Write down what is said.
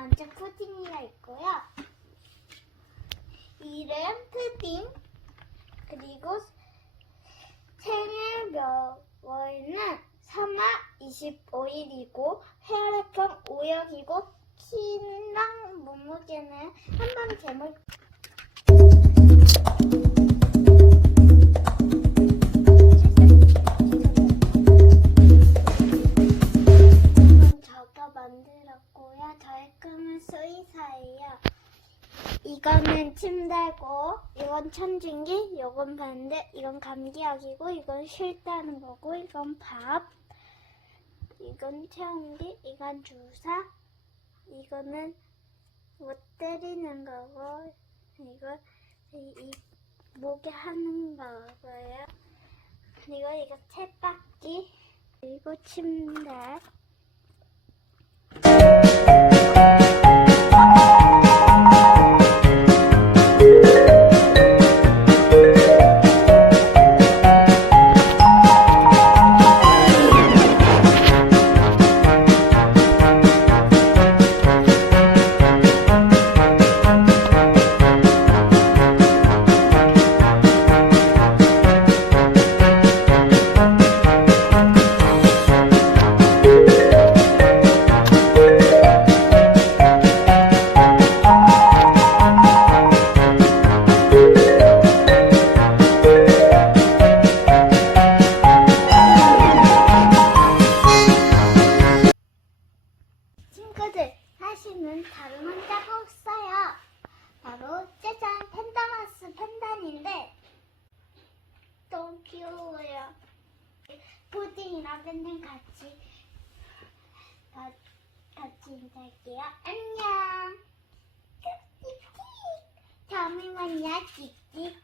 반찬 코팅이가 있고요. 이름 푸딩 그리고 생일 월은 3월 25일이고 헤어레폰 5역이고 키랑 몸무게는 한번 재물 이거는 침대고, 이건 천중기, 이건 반대, 이건 감기약이고, 이건 쉴다는 거고, 이건 밥, 이건 체온기, 이건 주사, 이거는 못 때리는 거고, 이거 이, 이 목에 하는 거고요. 그리고 이거 책받기, 그리고 침대. 귀여워요. 푸딩이랑 펜단 같이 가- 같이 인사할게요. 안녕. 다음에 만나 찍찍.